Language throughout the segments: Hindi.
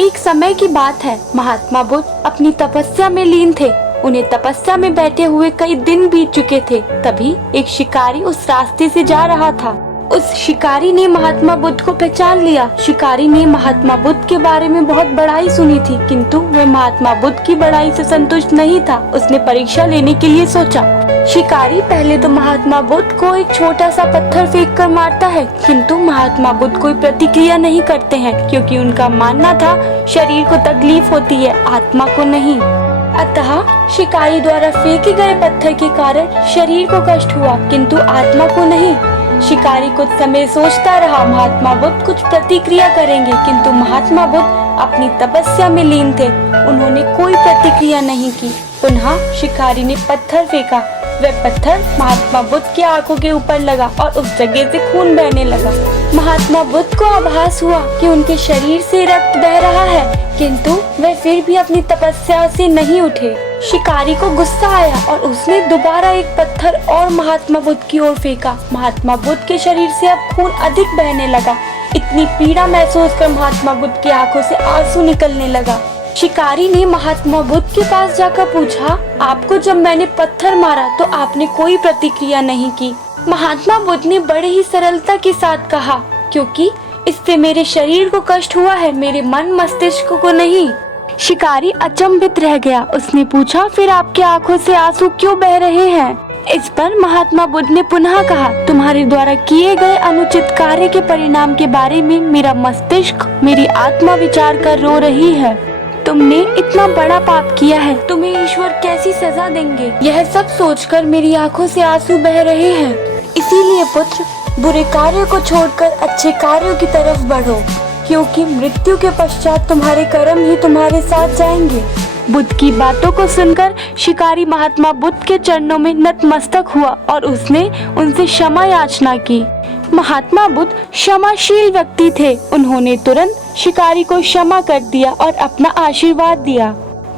एक समय की बात है, महात्मा बुद्ध अपनी तपस्या में लीन थे। उन्हें तपस्या में बैठे हुए कई दिन बीत चुके थे। तभी एक शिकारी उस रास्ते से जा रहा था। उस शिकारी ने महात्मा बुद्ध को पहचान लिया। शिकारी ने महात्मा बुद्ध के बारे में बहुत बड़ाई सुनी थी, किंतु वह महात्मा बुद्ध की बड़ाई से संतुष्ट नहीं था। उसने परीक्षा लेने के लिए सोचा। शिकारी पहले तो महात्मा बुद्ध को एक छोटा सा पत्थर फेंक कर मारता है, किंतु महात्मा बुद्ध कोई प्रतिक्रिया नहीं करते हैं, क्योंकि उनका मानना था शरीर को तकलीफ होती है, आत्मा को नहीं। अतः शिकारी द्वारा फेंके गए पत्थर के कारण शरीर को कष्ट हुआ, किंतु आत्मा को नहीं। शिकारी कुछ समय सोचता रहा, महात्मा बुद्ध कुछ प्रतिक्रिया करेंगे, किंतु महात्मा बुद्ध अपनी तपस्या में लीन थे। उन्होंने कोई प्रतिक्रिया नहीं की। पुनः शिकारी ने पत्थर फेंका। वह पत्थर महात्मा बुद्ध की आंखों के ऊपर लगा और उस जगह से खून बहने लगा। महात्मा बुद्ध को आभास हुआ कि उनके शरीर से रक्त बह रहा है, किंतु वे फिर भी अपनी तपस्या से नहीं उठे। शिकारी को गुस्सा आया और उसने दोबारा एक पत्थर और महात्मा बुद्ध की ओर फेंका। महात्मा बुद्ध के शरीर से अब खून अधिक बहने लगा। इतनी पीड़ा महसूस कर महात्मा बुद्ध की आंखों से आंसू निकलने लगा। शिकारी ने महात्मा बुद्ध के पास जाकर पूछा, आपको जब मैंने पत्थर मारा तो आपने कोई प्रतिक्रिया नहीं की। महात्मा बुद्ध ने बड़े ही सरलता के साथ कहा, क्योंकि इससे मेरे शरीर को कष्ट हुआ है, मेरे मन मस्तिष्क को नहीं। शिकारी अचंभित रह गया। उसने पूछा, फिर आपकी आंखों से आंसू क्यों बह रहे हैं? इस पर महात्मा बुद्ध ने पुनः कहा, तुम्हारे द्वारा किए गए अनुचित कार्य के परिणाम के बारे में मेरा मस्तिष्क, मेरी आत्मा विचार कर रो रही है। तुमने इतना बड़ा पाप किया है, तुम्हें ईश्वर कैसी सजा देंगे, यह सब सोचकर मेरी आंखों से आंसू बह रहे हैं। इसीलिए पुत्र, बुरे कार्यों को छोड़कर अच्छे कार्यों की तरफ बढ़ो, क्योंकि मृत्यु के पश्चात तुम्हारे कर्म ही तुम्हारे साथ जाएंगे। बुद्ध की बातों को सुनकर शिकारी महात्मा बुद्ध के चरणों में नतमस्तक हुआ और उसने उनसे क्षमा याचना की। महात्मा बुद्ध क्षमाशील व्यक्ति थे। उन्होंने तुरंत शिकारी को क्षमा कर दिया और अपना आशीर्वाद दिया।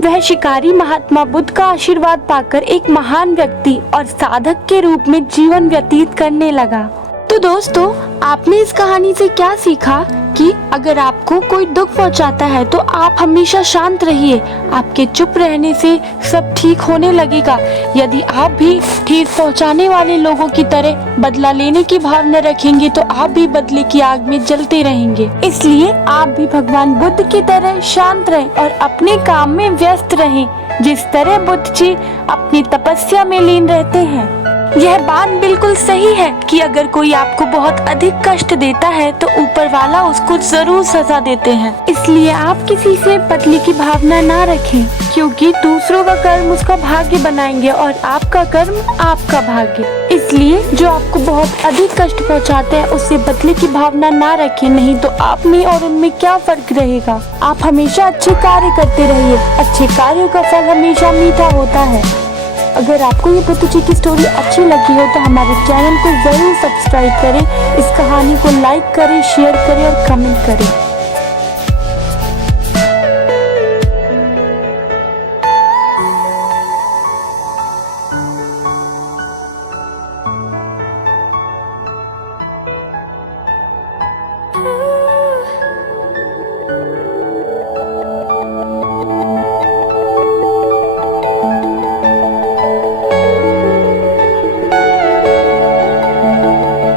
वह शिकारी महात्मा बुद्ध का आशीर्वाद पाकर एक महान व्यक्ति और साधक के रूप में जीवन व्यतीत करने लगा। तो दोस्तों, आपने इस कहानी से क्या सीखा कि अगर आपको कोई दुख पहुंचाता है तो आप हमेशा शांत रहिए। आपके चुप रहने से सब ठीक होने लगेगा। यदि आप भी ठीक पहुंचाने वाले लोगों की तरह बदला लेने की भावना रखेंगे तो आप भी बदले की आग में जलते रहेंगे। इसलिए आप भी भगवान बुद्ध की तरह शांत रहें और अपने काम में व्यस्त रहें, जिस तरह बुद्ध जी अपनी तपस्या में लीन रहते हैं। यह बात बिल्कुल सही है कि अगर कोई आपको बहुत अधिक कष्ट देता है तो ऊपर वाला उसको जरूर सजा देते हैं। इसलिए आप किसी से बदले की भावना ना रखें, क्योंकि दूसरों का कर्म उसका भाग्य बनाएंगे और आपका कर्म आपका भाग्य। इसलिए जो आपको बहुत अधिक कष्ट पहुंचाते हैं उससे बदले की भावना ना रखें, नहीं तो आप में और उनमें क्या फर्क रहेगा। आप हमेशा अच्छे कार्य करते रहिए। अच्छे कार्यों का फल हमेशा मीठा होता है। अगर आपको ये बुद्ध जी की स्टोरी अच्छी लगी हो तो हमारे चैनल को जरूर सब्सक्राइब करें, इस कहानी को लाइक करें, शेयर करें और कमेंट करें।